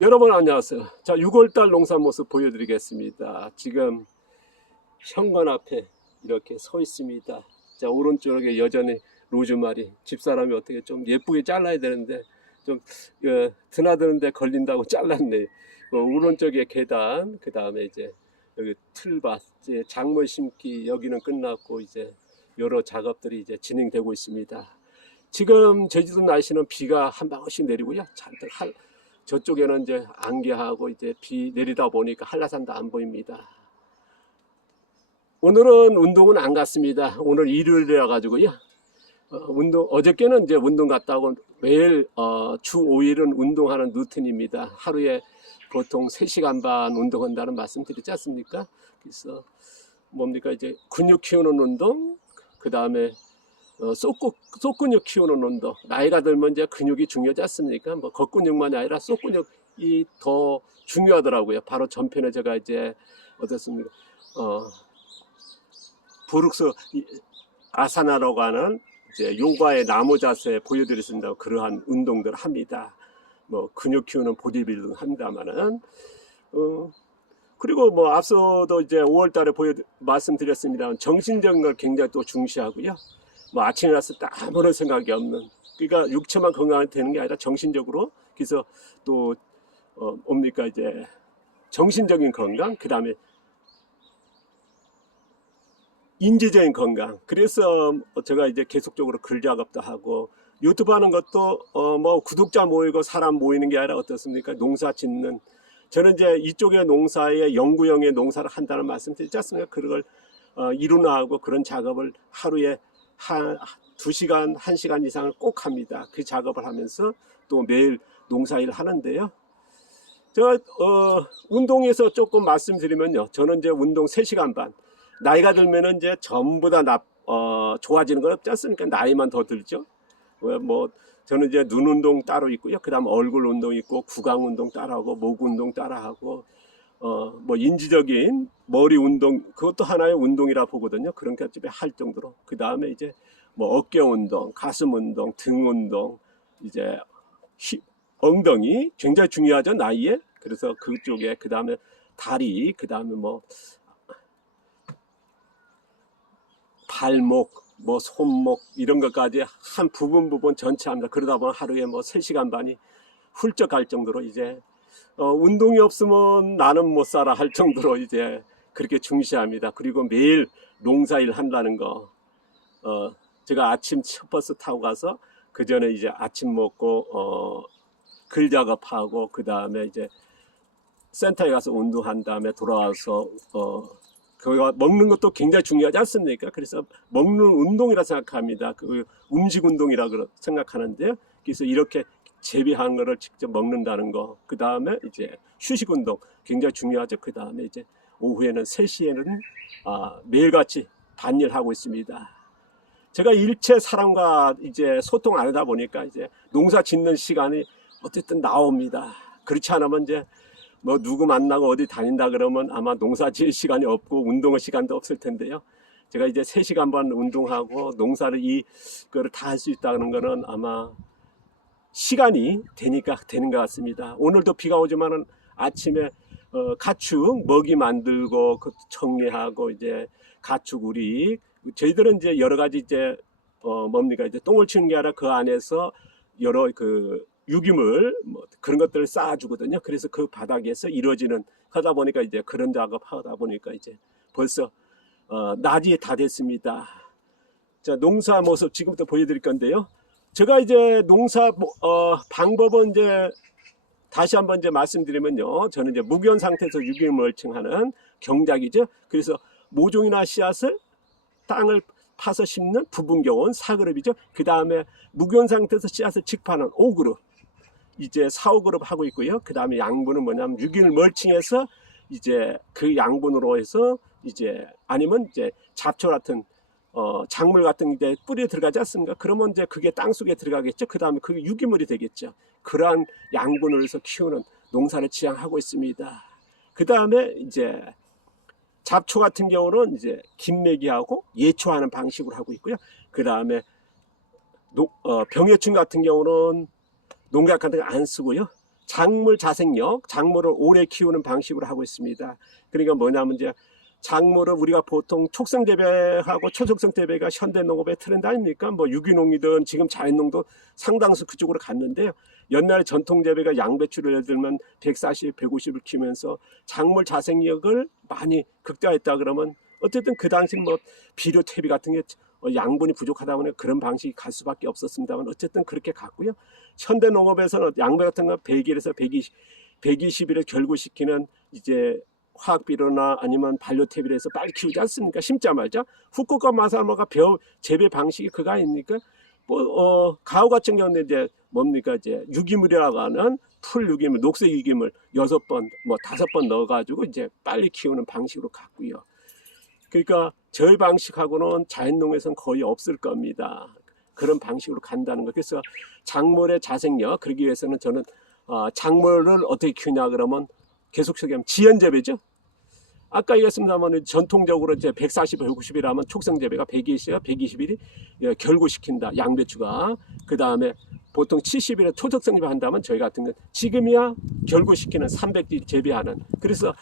여러분 안녕하세요. 자, 6월달 농사 모습 보여드리겠습니다. 지금 현관 앞에 이렇게 서 있습니다. 자, 오른쪽에 여전히 로즈마리. 집사람이 어떻게 좀 예쁘게 잘라야 되는데 좀 드나드는데 걸린다고 잘랐네. 오른쪽에 계단, 그 다음에 이제 여기 틀밭, 이제 작물 심기 여기는 끝났고 이제 여러 작업들이 이제 진행되고 있습니다. 지금 제주도 날씨는 비가 한 방울씩 내리고요. 잔뜩 저쪽에는 이제 안개하고 이제 비 내리다 보니까 한라산도 안 보입니다. 오늘은 운동은 안 갔습니다. 오늘 일요일이라 가지고요. 어저께는 이제 운동 갔다 오고 매일 주 5일은 운동하는 루틴입니다. 하루에 보통 3시간 반 운동한다는 말씀 드리지 않습니까? 그래서 뭡니까 이제 근육 키우는 운동, 그 다음에 쏙근육 키우는 운동. 나이가 들면 이제 근육이 중요하지 않습니까? 뭐 겉근육만이 아니라 쏙근육이 더 중요하더라고요. 바로 전편에 제가 이제 어떻습니까? 브룩스 아사나라고 하는 이제 요가의 나무 자세 보여드렸습니다. 그러한 운동들 합니다. 뭐 근육 키우는 보디빌딩 합니다만은 그리고 뭐 앞서도 이제 5월달에 말씀드렸습니다. 정신적인 걸 굉장히 또 중시하고요. 뭐 아침에 일어나서 딱 아무런 생각이 없는, 그러니까 육체만 건강하게 되는 게 아니라 정신적으로. 그래서 또 뭡니까 이제 정신적인 건강, 그 다음에 인지적인 건강. 그래서 제가 이제 계속적으로 글 작업도 하고 유튜브 하는 것도 뭐 구독자 모이고 사람 모이는 게 아니라 어떻습니까? 농사 짓는, 저는 이제 이쪽의 농사에 연구형의 농사를 한다는 말씀 드리지 않습니까? 그걸 이루나하고 그런 작업을 하루에 한 2시간, 1시간 이상을 꼭 합니다. 그 작업을 하면서 또 매일 농사일 하는데요. 제가 운동에서 조금 말씀드리면요. 저는 이제 운동 3시간 반. 나이가 들면은 이제 전부 다 좋아지는 건 없지 않습니까? 나이만 더 들죠. 뭐 저는 이제 눈 운동 따로 있고요. 그다음 얼굴 운동 있고 구강 운동 따라하고 목 운동 따라하고 뭐 인지적인 머리 운동, 그것도 하나의 운동이라 보거든요. 그런 것집에 할 정도로. 그 다음에 이제 뭐 어깨 운동, 가슴 운동, 등 운동, 이제 엉덩이 굉장히 중요하죠, 나이에. 그래서 그쪽에, 그 다음에 다리, 그 다음에 뭐 발목, 뭐 손목 이런 것까지 한 부분 전체 합니다. 그러다 보면 하루에 뭐 3시간 반이 훌쩍 갈 정도로 이제 운동이 없으면 나는 못 살아 할 정도로 이제 그렇게 중시합니다. 그리고 매일 농사일 한다는 거. 제가 아침 첫 버스 타고 가서 그 전에 이제 아침 먹고 글 작업하고 그 다음에 이제 센터에 가서 운동한 다음에 돌아와서 그거 먹는 것도 굉장히 중요하지 않습니까? 그래서 먹는 운동이라 생각합니다. 그 음식 운동이라 생각하는데요. 그래서 이렇게 재배한 거를 직접 먹는다는 거. 그 다음에 이제 휴식 운동 굉장히 중요하죠. 그 다음에 이제 오후에는 3시에는 매일같이 반일하고 있습니다. 제가 일체 사람과 이제 소통 안 하다 보니까 이제 농사 짓는 시간이 어쨌든 나옵니다. 그렇지 않으면 이제 뭐 누구 만나고 어디 다닌다 그러면 아마 농사 지을 시간이 없고 운동할 시간도 없을 텐데요. 제가 이제 3시간 반 운동하고 농사를 이거를 다 할 수 있다는 거는 아마 시간이 되니까 되는 것 같습니다. 오늘도 비가 오지만은 아침에 가축 먹이 만들고 그 정리하고 이제 가축 우리 저희들은 이제 여러 가지 이제 뭡니까 이제 똥을 치는 게 아니라 그 안에서 여러 그 유기물 뭐 그런 것들을 쌓아주거든요. 그래서 그 바닥에서 이루어지는 하다 보니까 이제 그런 작업 하다 보니까 이제 벌써 낮이 다 됐습니다. 자, 농사 모습 지금부터 보여드릴 건데요. 제가 이제 농사 방법은 이제 다시 한번 이제 말씀드리면요. 저는 이제 무견 상태에서 유기물층하는 경작이죠. 그래서 모종이나 씨앗을 땅을 파서 심는 부분겨운 4그룹이죠. 그 다음에 무견 상태에서 씨앗을 직파하는 5그룹. 이제 4, 5그룹 하고 있고요. 그 다음에 양분은 뭐냐면 유기물 멀칭해서 이제 그 양분으로 해서 이제 아니면 이제 잡초 같은 작물 같은 게 뿌리에 들어가지 않습니까? 그러면 이제 그게 땅속에 들어가겠죠. 그 다음에 그게 유기물이 되겠죠. 그러한 양분을 해서 키우는 농사를 지향하고 있습니다. 그 다음에 이제 잡초 같은 경우는 이제 김매기하고 예초하는 방식으로 하고 있고요. 그 다음에 병해충 같은 경우는 농약 같은 거 안 쓰고요. 작물 자생력, 작물을 오래 키우는 방식으로 하고 있습니다. 그러니까 뭐냐면 이제 작물을 우리가 보통 촉성 재배하고 초속성 재배가 현대 농업의 트렌드 아닙니까? 뭐 유기농이든 지금 자연농도 상당수 그쪽으로 갔는데요. 옛날에 전통 재배가 양배추를 예를 들면 140, 150을 키우면서 작물 자생력을 많이 극대화했다 그러면 어쨌든 그 당시 뭐 비료 퇴비 같은 게 양분이 부족하다 보니 그런 방식이 갈 수밖에 없었습니다만 어쨌든 그렇게 갔고요. 현대 농업에서는 양배 같은 거 100일에서 120일을 결구시키는 이제 화학 비료나 아니면 반려 퇴비를 해서 빨리 키우지 않습니까? 심자마자 후쿠오카 마사마가 배우 재배 방식이 그거 아닙니까? 뭐 가오 같은 경우는 이제 뭡니까 이제 유기물이라고 하는 풀 유기물, 녹색 유기물 6번, 뭐 5번 넣어가지고 이제 빨리 키우는 방식으로 갔고요. 그러니까 저희 방식하고는 자연농에서는 거의 없을 겁니다. 그런 방식으로 간다는 거. 그래서 작물의 자생력 그러기 위해서는 저는 작물을 어떻게 키우냐 그러면 계속 소개하면 지연재배죠. 아까 얘기했습니다만 전통적으로 이제 140, 150이라면 촉성재배가 120, 120일이 결구시킨다. 양배추가. 그 다음에 보통 70일에 초적성재배 한다면 저희 같은 건 지금이야 결구시키는 300일 재배하는. 그래서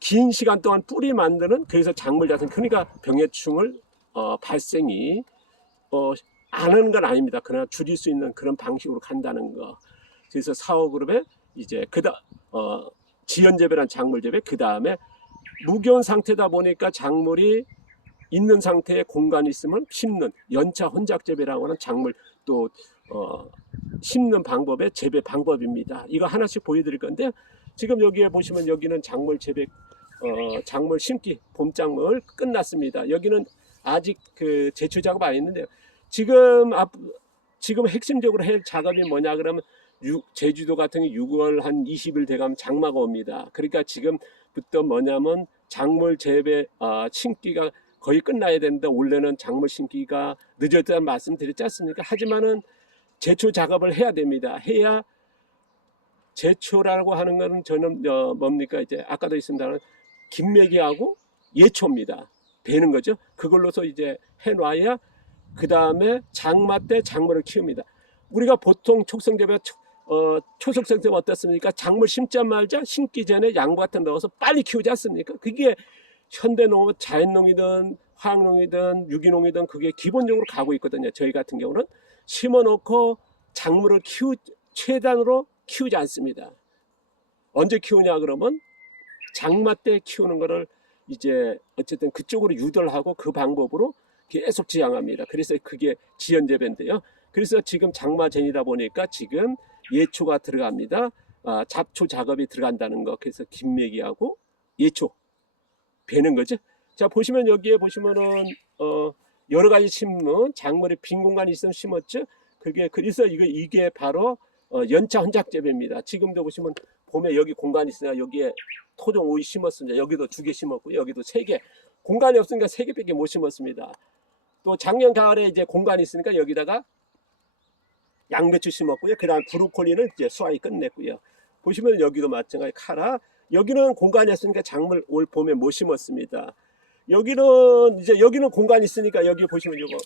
긴 시간 동안 뿌리 만드는 그래서 작물 자생 그러니까 병해충을 발생이 안 하는 건 아닙니다. 그러나 줄일 수 있는 그런 방식으로 간다는 거. 그래서 사호그룹에 이제 지연재배란 작물재배 그 다음에 무겨운 상태다 보니까 작물이 있는 상태에 공간이 있으면 심는 연차 혼작재배라고 하는 작물 또 심는 방법의 재배 방법입니다. 이거 하나씩 보여드릴 건데 지금 여기에 보시면 여기는 작물 재배 작물 심기 봄작물 끝났습니다. 여기는 아직 그 제초 작업 안 했는데요. 지금 핵심적으로 할 작업이 뭐냐 그러면 제주도 같은 게 6월 한 20일 돼가면 장마가 옵니다. 그러니까 지금부터 뭐냐면 작물 재배 심기가 거의 끝나야 되는데 원래는 작물 심기가 늦었다는 말씀 드렸지 않습니까? 하지만은 제초 작업을 해야 됩니다. 해야 제초라고 하는 것은 저는 뭡니까 이제 아까도 있습니다만 김매기하고 예초입니다. 베는 거죠. 그걸로서 이제 해놔야 그 다음에 장마 때 작물을 키웁니다. 우리가 보통 촉성재배 초속성재배 어떻습니까? 작물 심자마자 심기 전에 양분 같은 거 넣어서 빨리 키우지 않습니까? 그게 현대농업, 자연농이든 화학농이든 유기농이든 그게 기본적으로 가고 있거든요. 저희 같은 경우는 심어놓고 작물을 최단으로 키우지 않습니다. 언제 키우냐 그러면 장마 때 키우는 거를 이제 어쨌든 그쪽으로 유도를 하고 그 방법으로 계속 지향합니다. 그래서 그게 지연재배인데요. 그래서 지금 장마 전이다 보니까 지금 예초가 들어갑니다. 잡초 작업이 들어간다는 거. 그래서 김매기하고 예초 베는 거죠. 자 보시면 여기에 보시면은 여러 가지 심는 작물에 빈 공간이 있으면 심었죠. 그래서 이게 바로 연차 혼작 재배입니다. 지금도 보시면 봄에 여기 공간이 있으니까 여기에 토종 오이 심었습니다. 여기도 2개 심었고 여기도 3개. 공간이 없으니까 3개밖에 못 심었습니다. 또 작년 가을에 이제 공간이 있으니까 여기다가 양배추 심었고요. 그 다음 브로콜리는 이제 수확이 끝냈고요. 보시면 여기도 마찬가지 카라. 여기는 공간이 없으니까 작물 올 봄에 못 심었습니다. 여기는 공간이 있으니까 여기 보시면 이거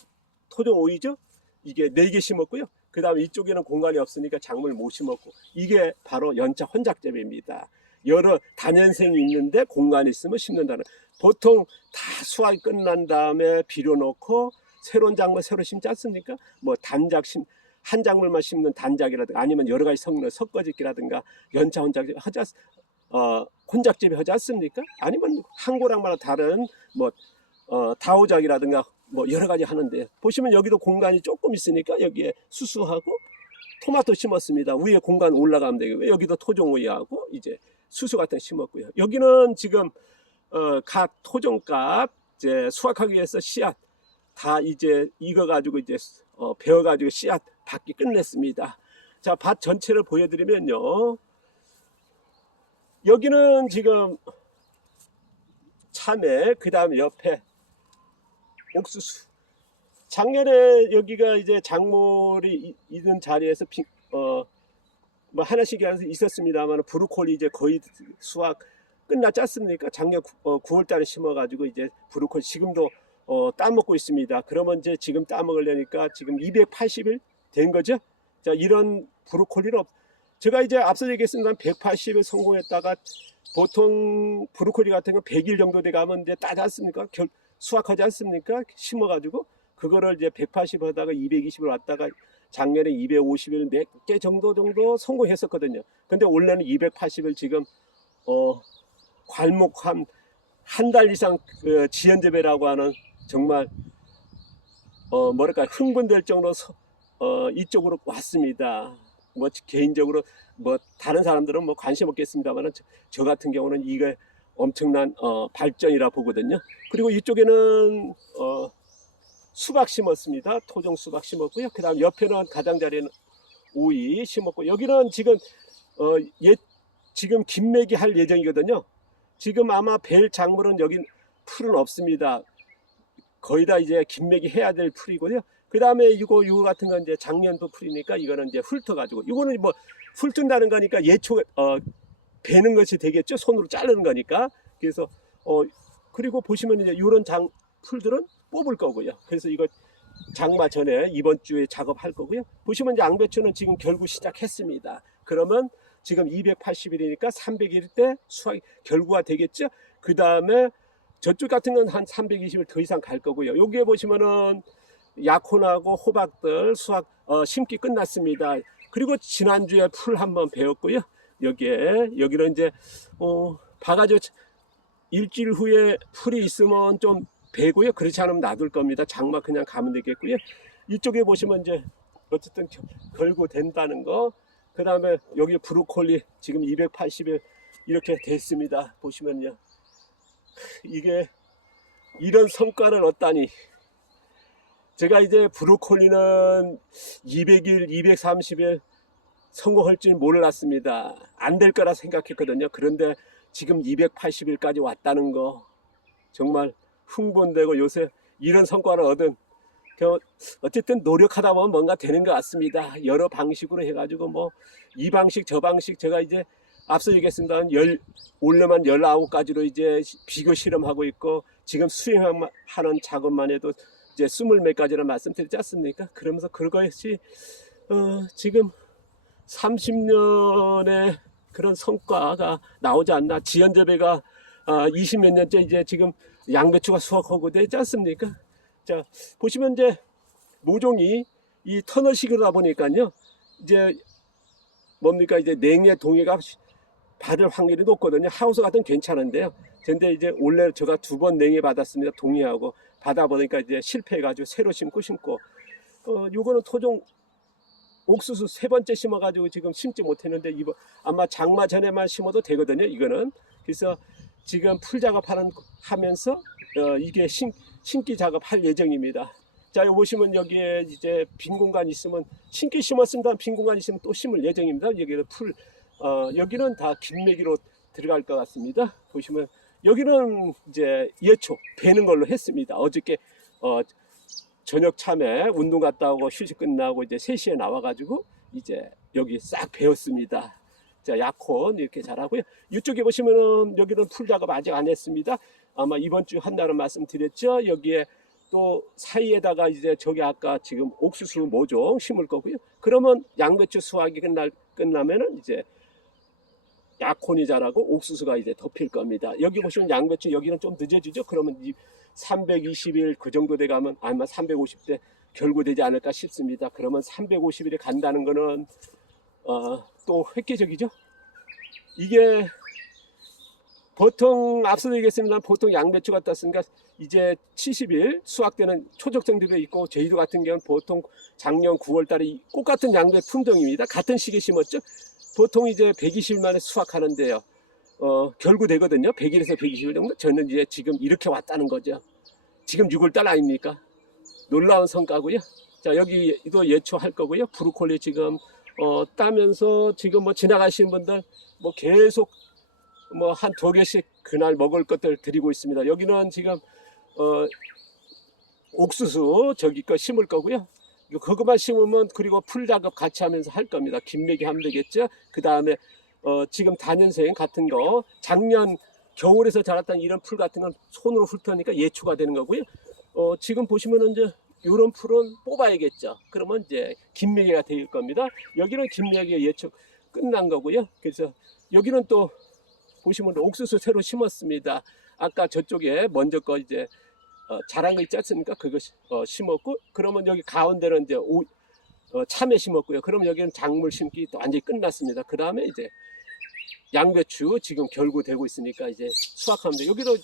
토종 오이죠. 이게 4개 심었고요. 그 다음에 이쪽에는 공간이 없으니까 작물 못 심었고 이게 바로 연차 혼작재배입니다. 여러 단연생이 있는데 공간이 있으면 심는다는. 보통 다 수확이 끝난 다음에 비료 넣고 새로운 작물 새로 심지 않습니까? 뭐 한 작물만 심는 단작이라든가 아니면 여러 가지 성분을 섞어짓기라든가 연차 혼작재배 혼작재배 하지 않습니까? 아니면 한 고랑마다 다른 뭐 다오작이라든가 뭐 여러 가지 하는데 보시면 여기도 공간이 조금 있으니까 여기에 수수하고 토마토 심었습니다. 위에 공간 올라가면 되고요. 여기도 토종오이하고 이제 수수 같은 거 심었고요. 여기는 지금 각 토종값 이제 수확하기 위해서 씨앗 다 이제 익어가지고 이제 베어가지고 씨앗 받기 끝냈습니다. 자, 밭 전체를 보여드리면요. 여기는 지금 참외, 그 다음에 옆에 옥수수. 작년에 여기가 이제 작물이 있는 자리에서 뭐 하나씩 있었습니다만 브로콜리 이제 거의 수확 끝났지 않습니까? 작년 9월 달에 심어가지고 이제 브로콜리 지금도 따먹고 있습니다. 그러면 이제 지금 따먹으려니까 지금 280일 된 거죠. 자, 이런 브로콜리는 제가 이제 앞서 얘기했습니다. 180에 성공했다가 보통 브로콜리 같은 거 100일 정도 돼 가면 이제 따지 않습니까? 수확하지 않습니까? 심어가지고 그거를 이제 180 하다가 220을 왔다가 작년에 250일 몇 개 정도 성공했었거든요. 근데 올해는 280을 지금 괄목 한 달 이상 지연재배라고 하는 정말 뭐랄까 흥분될 정도로 이쪽으로 왔습니다. 뭐 개인적으로 뭐 다른 사람들은 뭐 관심 없겠습니다만 저 같은 경우는 이게 엄청난 발전이라 보거든요. 그리고 이쪽에는 수박 심었습니다. 토종 수박 심었고요. 그 다음 옆에는 가장자리는 오이 심었고, 여기는 지금 지금 김매기 할 예정이거든요. 지금 아마 벨 작물은 여기 풀은 없습니다. 거의 다 이제 김매기 해야 될 풀이고요. 그 다음에 이거 같은 건 이제 작년도 풀이니까 이거는 이제 훑어가지고, 이거는 뭐 훑은다는 거니까 예초 베는 것이 되겠죠. 손으로 자르는 거니까. 그래서 그리고 보시면 이제 이런 풀들은 뽑을 거고요. 그래서 이거 장마 전에 이번 주에 작업할 거고요. 보시면 이제 양배추는 지금 결구 시작했습니다. 그러면 지금 280일이니까 300일 때 수확 결구가 되겠죠. 그 다음에 저쪽 같은 건 한 320일 더 이상 갈 거고요. 여기에 보시면은 약혼하고 호박들 수확 심기 끝났습니다. 그리고 지난주에 풀 한번 베었고요. 여기는 이제 봐가지고 일주일 후에 풀이 있으면 좀 베고요. 그렇지 않으면 놔둘 겁니다. 장마 그냥 가면 되겠고요. 이쪽에 보시면 이제 어쨌든 결구 된다는 거. 그 다음에 여기 브로콜리 지금 280일 이렇게 됐습니다. 보시면요. 이게 이런 성과를 얻다니. 제가 이제 브로콜리는 200일, 230일 성공할 줄 몰랐습니다. 안 될 거라 생각했거든요. 그런데 지금 280일까지 왔다는 거 정말 흥분되고, 요새 이런 성과를 얻은 어쨌든 노력하다 보면 뭔가 되는 것 같습니다. 여러 방식으로 해가지고 뭐 이 방식 저 방식, 제가 이제 앞서 얘기했습니다. 올해만 19가지로 이제 비교 실험하고 있고, 지금 수행하는 작업만 해도 이제 20몇 가지를 말씀드리지 않습니까? 그러면서 그것이 지금 30년의 그런 성과가 나오지 않나. 지연재배가 20몇 년째 이제 지금 양배추가 수확하고 되지 않습니까? 자, 보시면 이제 모종이 이 터널식이다 보니까요. 이제 뭡니까, 이제 냉해 동해가 받을 확률이 높거든요. 하우스 같은 괜찮은데요. 근데 이제 원래 제가 2번 냉해 받았습니다. 동해하고 받아보니까 이제 실패해가지고 새로 심고 요거는 토종 옥수수 3번째 심어가지고 지금 심지 못했는데 이번 아마 장마 전에만 심어도 되거든요. 이거는 그래서 지금 풀 작업하면서 이게 심기 작업할 예정입니다. 자, 여기 보시면 여기에 이제 빈 공간 있으면 심기 심었습니다. 빈 공간 있으면 또 심을 예정입니다. 여기는 여기는 다 김매기로 들어갈 것 같습니다. 보시면 여기는 이제 예초 베는 걸로 했습니다. 어저께 저녁 참에 운동 갔다 오고 휴식 끝나고 이제 3시에 나와가지고 이제 여기 싹 베었습니다. 자, 약혼 이렇게 잘하고요. 이쪽에 보시면은 여기는 풀 작업 아직 안 했습니다. 아마 이번 주 한다는 말씀드렸죠. 여기에 또 사이에다가 이제 저기 아까 지금 옥수수 모종 심을 거고요. 그러면 양배추 수확이 끝나면은 이제 약혼이 자라고 옥수수가 이제 덮일 겁니다. 여기 보시면 양배추 여기는 좀 늦어지죠. 그러면 320일 그 정도 돼 가면 아마 350대 결구되지 않을까 싶습니다. 그러면 350일에 간다는 거는 또 획기적이죠. 이게 보통 앞서 얘기했습니다. 보통 양배추 갖다 쓰니까 이제 70일 수확되는 초적정들이 있고, 제주도 같은 경우는 보통 작년 9월 달에 꽃 같은 양배 품종입니다. 같은 시기에 심었죠. 보통 이제 120일 만에 수확하는데요. 결구되거든요. 100일에서 120일 정도. 저는 이제 지금 이렇게 왔다는 거죠. 지금 6월달 아닙니까? 놀라운 성과고요. 자, 여기도 예초할 거고요. 브로콜리 지금 따면서 지금 뭐 지나가시는 분들 뭐 계속 뭐 한 2개씩 그날 먹을 것들 드리고 있습니다. 여기는 지금 옥수수 저기 거 심을 거고요. 그것만 심으면 그리고 풀 작업 같이 하면서 할 겁니다. 김매기 하면 되겠죠. 그 다음에 지금 단연생 같은 거 작년 겨울에서 자랐던 이런 풀 같은 건 손으로 훑으니까 예초가 되는 거고요. 지금 보시면은 이제 이런 풀은 뽑아야겠죠. 그러면 이제 김매기가 될 겁니다. 여기는 김매기 예초 끝난 거고요. 그래서 여기는 또 보시면 옥수수 새로 심었습니다. 아까 저쪽에 먼저 거 이제 자란 거 있지 않습니까? 그거 심었고, 그러면 여기 가운데는 이제 참외 심었고요. 그러면 여기는 작물 심기 또 완전히 끝났습니다. 그 다음에 이제 양배추 지금 결구되고 있으니까 이제 수확하면 돼요. 여기도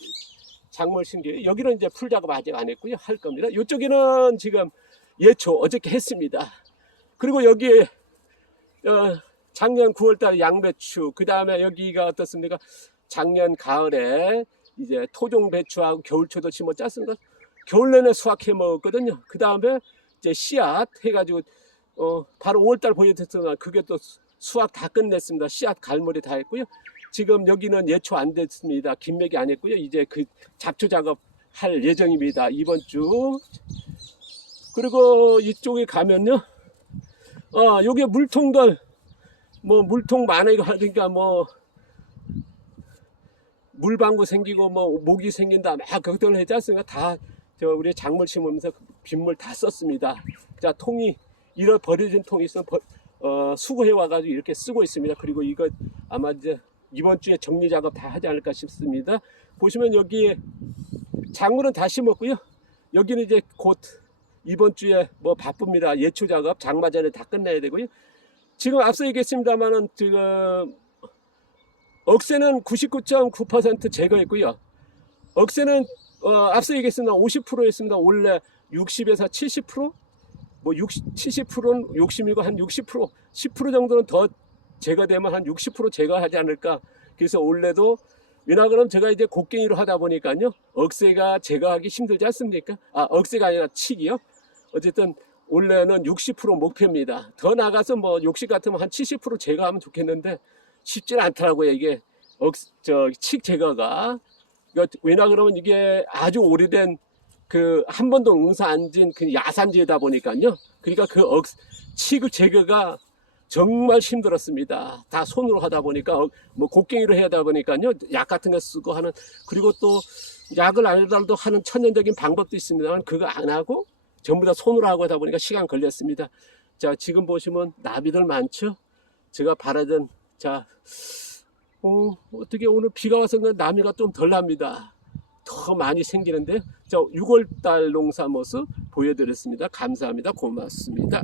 작물 심기, 여기는 이제 풀 작업 아직 안 했고요. 할 겁니다. 이쪽에는 지금 예초 어저께 했습니다. 그리고 여기에 작년 9월달 양배추, 그 다음에 여기가 어떻습니까? 작년 가을에 이제 토종 배추하고 겨울초도 심었지 않습니까? 겨울 내내 수확해 먹었거든요. 그 다음에 이제 씨앗 해가지고 바로 5월달 보여드렸지만 그게 또 수확 다 끝냈습니다. 씨앗 갈머리 다 했고요. 지금 여기는 예초 안 됐습니다. 김맥이 안 했고요. 이제 그 잡초 작업 할 예정입니다. 이번 주. 그리고 이쪽에 가면요. 여기 물통들, 뭐 물통 많으니까 하니까 뭐 물방구 생기고 뭐 모기 생긴다 막 걱정을 했지 않습니까? 다 저 우리 작물 심으면서 빗물 다 썼습니다. 자, 통이 이런 버려진 통이 있으면 수거해 와가지고 이렇게 쓰고 있습니다. 그리고 이거 아마 이제 이번 주에 정리 작업 다 하지 않을까 싶습니다. 보시면 여기 작물은 다 심었고요. 여기는 이제 곧 이번 주에 뭐 바쁩니다. 예초 작업 장마 전에 다 끝내야 되고요. 지금 앞서 얘기했습니다만은 지금 억새는 99.9% 제거했고요. 억새는 앞서 얘기했습니다. 50%였습니다. 원래 60에서 70%, 뭐 70%는 욕심이고 한 60%, 10% 정도는 더 제거되면 한 60% 제거하지 않을까. 그래서 원래도 왜냐하면 제가 이제 곡괭이로 하다 보니까요, 억새가 제거하기 힘들지 않습니까? 억새가 아니라 칡이요. 어쨌든 원래는 60% 목표입니다. 더 나가서 뭐 욕심 같으면 한 70% 제거하면 좋겠는데 쉽지는 않더라고요. 이게 칡 제거가. 왜냐 그러면 이게 아주 오래된 그 한 번도 응사 안 진 그 야산지다 보니까요. 그러니까 그 칡 제거가 정말 힘들었습니다. 다 손으로 하다 보니까 뭐 곡괭이로 해야 하다 보니까요. 약 같은 거 쓰고 하는, 그리고 또 약을 안 하더라도 하는 천연적인 방법도 있습니다만 그거 안 하고 전부 다 손으로 하고 하다 보니까 시간 걸렸습니다. 자, 지금 보시면 나비들 많죠? 제가 바라던, 자, 어떻게 오늘 비가 와서 나비가 좀 덜 납니다. 더 많이 생기는데, 자, 6월달 농사 모습 보여드렸습니다. 감사합니다. 고맙습니다.